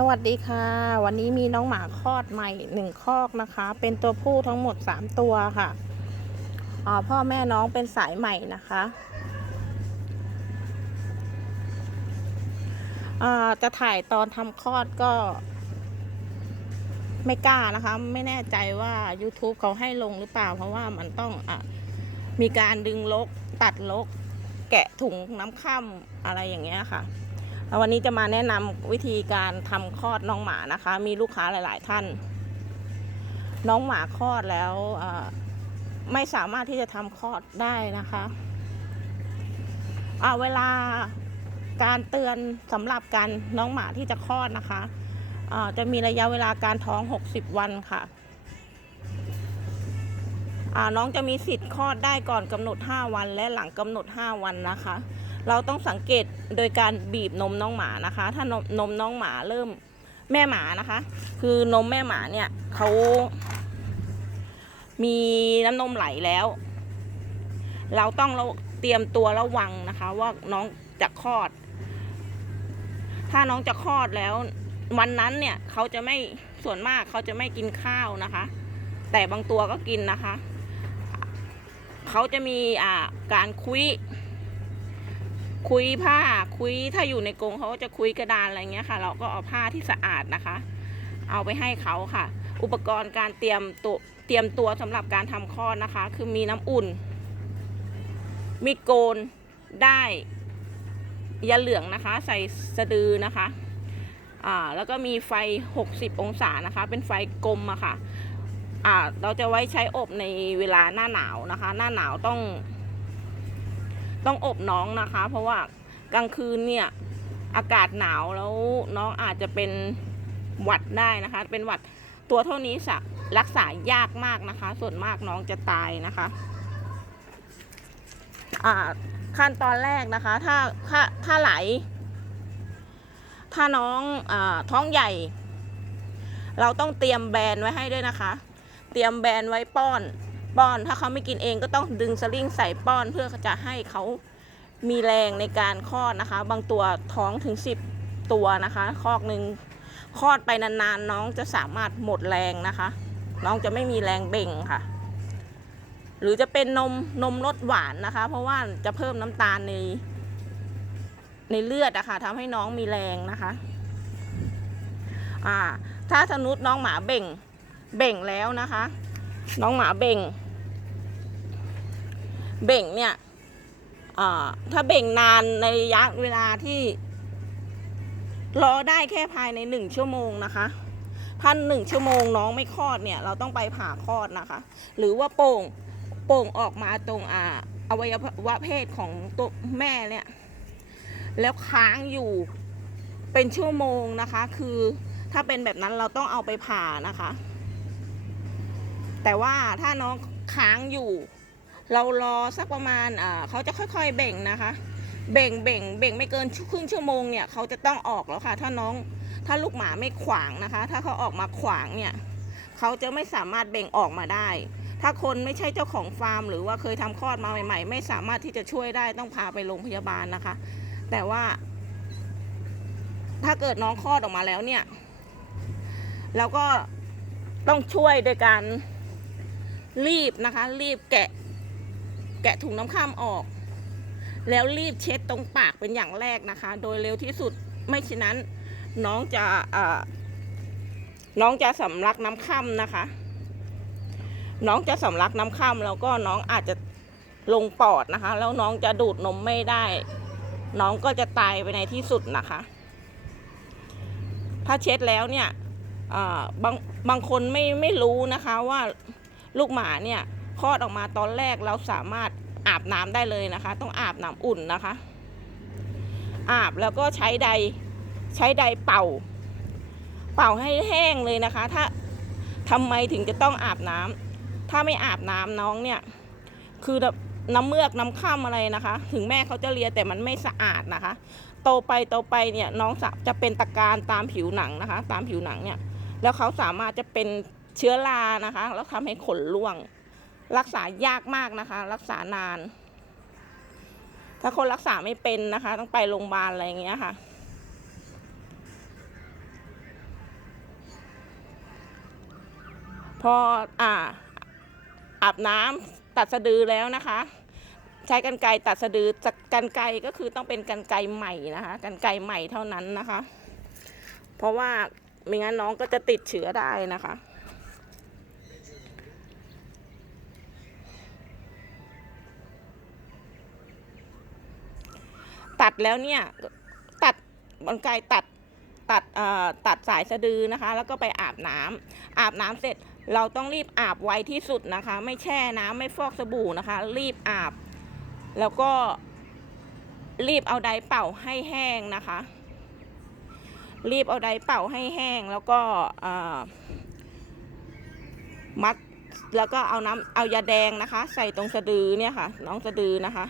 สวัสดีค่ะ วันนี้มีน้องหมาคลอดใหม่หนึ่งคอกนะคะ เป็นตัวผู้ทั้งหมดสามตัวค่ะอ่าพ่อแม่น้องเป็นสายใหม่นะคะอ่าจะถ่ายตอนทำคลอดก็ ไม่กล้านะคะ ไม่แน่ใจว่า YouTube เขาให้ลงหรือเปล่า เพราะว่ามันต้องอมีการดึงลก ตัดลก แกะถุงน้ำค่ำอะไรอย่างเงี้ยค่ะ วันนี้จะมาแนะนำวิธีการทำคลอดน้องหมานะคะ มีลูกค้าหลาย ๆ ท่าน น้องหมาคลอดแล้วไม่สามารถที่จะทำคลอดได้นะคะอ่าเวลาการเตือนสำหรับการน้องหมาที่จะคลอดนะคะจะมีระยะเวลาการท้อง 60 วันค่ะน้องจะมีสิทธิ์คลอดได้ก่อนกำหนด 5 วันและหลังกำหนด 5 วันนะคะ เราต้องสังเกตโดยการบีบนมน้องหมานะคะ ถ้านมนมน้องหมาเริ่มแม่หมานะคะ คือนมแม่หมาเนี่ยเขามีน้ำนมไหลแล้ว เราต้องเราเตรียมตัวระวังนะคะ ว่าน้องจะคลอด ถ้าน้องจะคลอดแล้ว วันนั้นเนี่ยเขาจะไม่ส่วนมากเขาจะไม่กินข้าวนะคะ แต่บางตัวก็กินนะคะ เขาจะมีอ่าการคุย คุยผ้าคุยถ้าอยู่ในกรงเขาก็จะคุยกระดานอะไรเงี้ยค่ะ เราก็เอาผ้าที่สะอาดนะคะ เอาไปให้เขาค่ะ อุปกรณ์การเตรียมตัวเตรียมตัวสำหรับการทำคลอดนะคะ คือมีน้ำอุ่น มีโกนได้ยาเหลืองนะคะ ใส่สะดือนะคะอ่าแล้วก็มีไฟ 60 องศานะคะ เป็นไฟกลมอะค่ะอ่าเราจะไว้ใช้อบในเวลาหน้าหนาวนะคะ หน้าหนาวต้อง ต้องอบน้องนะคะ เพราะว่ากลางคืนเนี่ยอากาศหนาวแล้วน้องอาจจะเป็นหวัดได้นะคะ เป็นหวัดตัวเท่านี้สะรักษายากมากนะคะ ส่วนมากน้องจะตายนะคะขั้นตอนแรกนะคะ ถ้าถ้าถ้าไหล ถ้าน้องอท้องใหญ่ เราต้องเตรียมแบรนด์ไว้ให้ด้วยนะคะ เตรียมแบรนด์ไว้ป้อน ป้อน ถ้าเขาไม่กินเองก็ต้องดึงสลิงใส่ป้อนเพื่อจะให้เขามีแรงในการคลอดนะคะ บางตัวท้องถึง 10 ตัวนะคะ คอกหนึ่งคลอดไปนานๆ น้องจะสามารถหมดแรงนะคะ น้องจะไม่มีแรงเบ่งค่ะ หรือจะเป็นนมนมรสหวานนะคะ เพราะว่าจะเพิ่มน้ำตาลใน ในเลือดอะคะทำให้น้องมีแรงนะคะอ่าถ้าสมมติน้องหมาเบ่งเบ่งแล้วนะคะ น้องหมาเบ่ง เบ่งเนี่ยถ้าเบ่งนานในระยะเวลาที่รอได้แค่ภายในหนึ่งชั่วโมงนะคะถ้าหนึ่งชั่วโมงน้องไม่คลอดเนี่ยเราต้องไปผ่าคลอดนะคะ หรือว่าโป่งโป่งออกมาตรงอ่าอวัยวะเพศของตัวแม่เนี่ย แล้วค้างอยู่เป็นชั่วโมงนะคะ คือถ้าเป็นแบบนั้นเราต้องเอาไปผ่านะคะ แต่ว่าถ้าน้องค้างอยู่ เรารอสักประมาณเขาจะค่อยๆเบ่งนะคะเบ่งเบ่งเบ่งไม่เกินครึ่งชั่วโมงเนี่ยเขาจะต้องออกแล้วค่ะ ถ้าน้องถ้าลูกหมาไม่ขวางนะคะ ถ้าเขาออกมาขวางเนี่ยเขาจะไม่สามารถเบ่งออกมาได้ ถ้าคนไม่ใช่เจ้าของฟาร์ม หรือว่าเคยทำคลอดมาใหม่ ๆ ไม่สามารถที่จะช่วยได้ต้องพาไปโรงพยาบาลนะคะ แต่ว่า ถ้าเกิดน้องคลอดออกมาแล้วเนี่ยเราก็ต้องช่วยโดยการรีบนะคะ รีบแกะ แกะถุงน้ำข้ามออก แล้วรีบเช็ดตรงปากเป็นอย่างแรกนะคะ โดยเร็วที่สุดไม่ฉะนั้นน้องจะน้องจะสำลักน้ำข้ามนะคะ น้องจะสำลักน้ำข้ามแล้วก็น้องอาจจะลงปอดนะคะ แล้วน้องจะดูดนมไม่ได้ น้องก็จะตายไปในที่สุดนะคะ ถ้าเช็ดแล้วเนี่ยบางบางคนไม่ไม่รู้นะคะว่าลูกหมาเนี่ย คลอดออกมาตอนแรกเราสามารถอาบน้ำได้เลยนะคะ ต้องอาบน้ำอุ่นนะคะ อาบแล้วก็ใช้ใดใช้ใดเป่า เป่าให้แห้งเลยนะคะ ถ้าทำไมถึงจะต้องอาบน้ำถ้าไม่อาบน้ำน้องเนี่ย คือแบบน้ำเมือกน้ำข้ามอะไรนะคะ ถึงแม่เขาจะเลียแต่มันไม่สะอาดนะคะ โตไปโตไปเนี่ยน้องจะจะเป็นตะการตามผิวหนังนะคะ ตามผิวหนังเนี่ย แล้วเขาสามารถจะเป็นเชื้อรานะคะ แล้วทำให้ขนร่วง รักษายากมากนะคะ รักษานาน ถ้าคนรักษาไม่เป็นนะคะ ต้องไปโรงพยาบาลอะไรอย่างเงี้ยค่ะ พออ่าอาบน้ำตัดสะดือแล้วนะคะ ใช้กันไกตัดสะดือกันไกก็คือต้องเป็นกันไกใหม่นะคะ กันไกใหม่เท่านั้นนะคะ เพราะว่าไม่งั้นน้องก็จะติดเชื้อได้นะคะ แล้วเนี่ยตัดกันไกรตัดตัดเอ่อตัดสายสะดือนะคะ แล้วก็ไปอาบน้ำอาบน้ำเสร็จเราต้องรีบอาบไวที่สุดนะคะ ไม่แช่น้ำไม่ฟอกสบู่นะคะ รีบอาบ แล้วก็รีบเอาไดเป่าให้แห้งนะคะ รีบเอาไดเป่าให้แห้งแล้วก็เอ่อมัดแล้วก็เอาน้ำเอายาแดงนะคะ ใส่ตรงสะดือเนี่ยค่ะ น้องสะดือนะคะ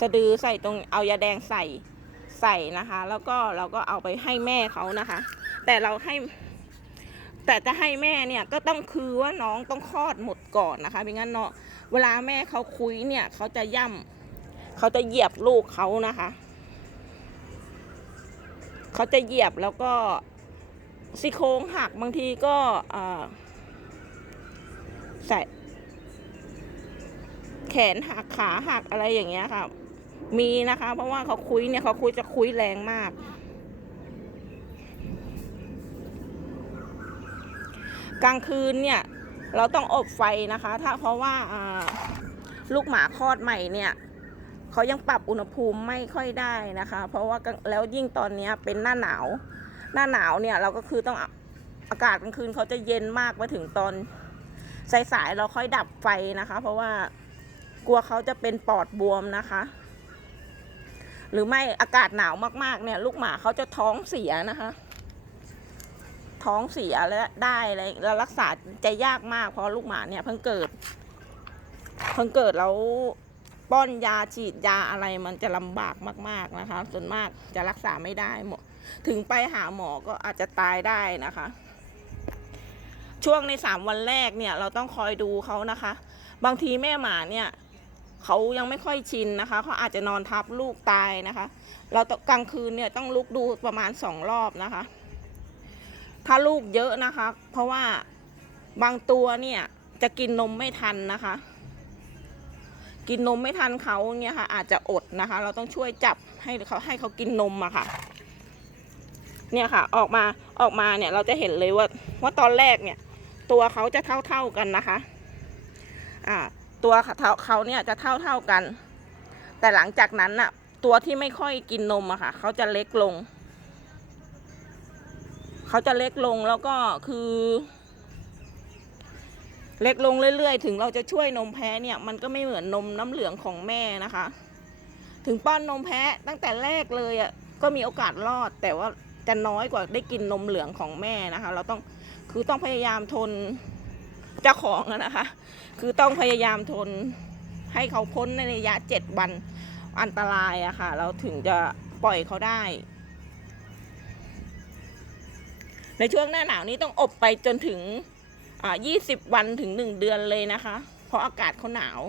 สะดือใส่ตรงเอายาแดงใส่ใส่นะคะ แล้วก็เราก็เอาไปให้แม่เขานะคะ แต่เราให้ แต่จะให้แม่เนี่ยก็ต้องคือว่าน้องต้องคลอดหมดก่อนนะคะไม่งั้นเนาะเวลาแม่เขาคุยเนี่ยเขาจะย่ำเขาจะเหยียบลูกเขานะคะเขาจะเหยียบแล้วก็ซี่โครงหักบางทีก็ใส่แขนหักขาหักอะไรอย่างเงี้ยค่ะ มีนะคะ เพราะว่าเขาคุยเนี่ยเขาคุยจะคุยแรงมาก กลางคืนเนี่ย เราต้องอบไฟนะคะ ถ้าเพราะว่าลูกหมาคลอดใหม่เนี่ยเขายังปรับอุณหภูมิไม่ค่อยได้นะคะ เพราะว่าแล้วยิ่งตอนนี้เป็นหน้าหนาว หน้าหนาวเนี่ยเราก็คือต้องอะอากาศกลางคืนเขาจะเย็นมากมาถึงตอนสายๆเราค่อยดับไฟนะคะ เพราะว่ากลัวเขาจะเป็นปอดบวมนะคะ หรือไม่อากาศหนาวมากๆเนี่ย ลูกหมาเขาจะท้องเสียนะคะ ท้องเสียและได้อะไรแล้วรักษาจะยากมากเพราะลูกหมาเนี่ยเพิ่งเกิด เพิ่งเกิดแล้วป้อนยาฉีดยาอะไรมันจะลำบากมาก ๆนะคะ ส่วนมากจะรักษาไม่ได้หมดถึงไปหาหมอก็อาจจะตายได้นะคะ ช่วงในสามวันแรกเนี่ย เราต้องคอยดูเขานะคะ บางทีแม่หมาเนี่ย เขายังไม่ค่อยชินนะคะเขาอาจจะนอนทับลูกตายนะคะ เรากลางคืนเนี่ยต้องลุกดูประมาณสองรอบนะคะ ถ้าลูกเยอะนะคะ เพราะว่าบางตัวเนี่ยจะกินนมไม่ทันนะคะ กินนมไม่ทันเขาเนี่ยค่ะ อาจจะอดนะคะ เราต้องช่วยจับให้เขาให้เขากินนมอะค่ะ เนี่ยค่ะ ออกมาออกมาเนี่ยเราจะเห็นเลยว่าว่าตอนแรกเนี่ย ตัวเขาจะเท่าเท่ากันนะคะ อ่า ตัวเขาเขาเนี่ยจะเท่าเท่าๆกัน แต่หลังจากนั้นน่ะ ตัวที่ไม่ค่อยกินนมอะค่ะ เขาจะเล็กลง เขาจะเล็กลงแล้วก็คือ เล็กลงเรื่อยๆ ถึงเราจะช่วยนมแพ้เนี่ย มันก็ไม่เหมือนนมน้ำเหลืองของแม่นะคะ ถึงป้อนนมแพ้ตั้งแต่แรกเลยอะก็มีโอกาสรอดแต่ว่าจะน้อยกว่าได้กินนมเหลืองของแม่นะคะ เราต้องคือต้องพยายามทน เจ้าของนะคะ คือต้องพยายามทนให้เขาพ้นในระยะเจ็ดวันอันตรายอะค่ะ เราถึงจะปล่อยเขาได้ ในช่วงหน้าหนาวนี้ต้องอบไปจนถึงอ่า20วันถึง1เดือนเลยนะคะ เพราะอากาศเขาหนาว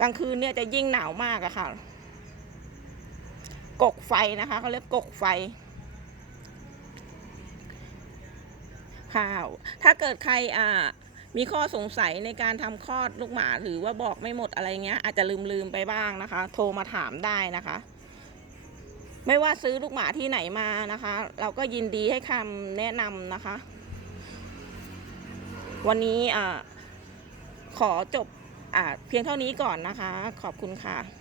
กลางคืนเนี่ยจะยิ่งหนาวมากอะค่ะ กกไฟนะคะเขาเรียกกกไฟค่ะถ้าเกิดใครอ่า มีข้อสงสัยในการทำคลอดลูกหมาหรือว่าบอกไม่หมดอะไรเงี้ยอาจจะลืมลืมไปบ้างนะคะ โทรมาถามได้นะคะ ไม่ว่าซื้อลูกหมาที่ไหนมานะคะ เราก็ยินดีให้คำแนะนำนะคะ วันนี้อ่าขอจบอ่าเพียงเท่านี้ก่อนนะคะ ขอบคุณค่ะ